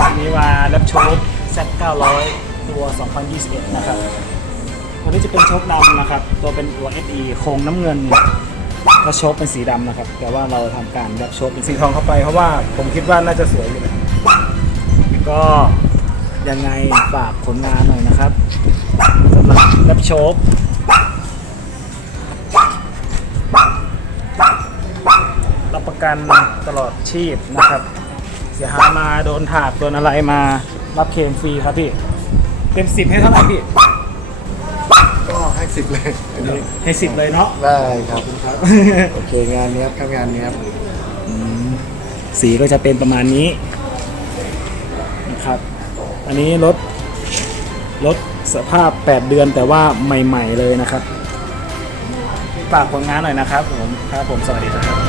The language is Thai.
วันนี้มาแลปชก Z900 ตัว 2021 นะครับ ตัวนี้จะเป็นโชคดำนะครับ ตัวเป็นตัว SE โครงน้ำเงินและโชคเป็นสีดำนะครับ แต่ว่าเราทำการยับโชคเป็นสีทองเข้าไป เพราะว่าผมคิดว่าน่าจะสวยอยู่นะก็ยังไงฝากผลงานหน่อยนะครับสำหรับยับโชครับประกันตลอดชีพนะครับ เสียหายมาโดนถากโดนอะไรมารับเคลมฟรีครับพี่เต็มสิบให้เท่าไหร่พี่ก็ให้สิบเลยอันนี้ให้สิบเลยเนาะได้ครับ โอเคงานเนี้ยบครับงานเนี้ยบสีก็จะเป็นประมาณนี้นะครับ อันนี้รถรถสภาพ 8 เดือนแต่ว่าใหม่ ๆ เลยนะครับฝากผลงานหน่อยนะครับผมครับผมสวัสดีครับ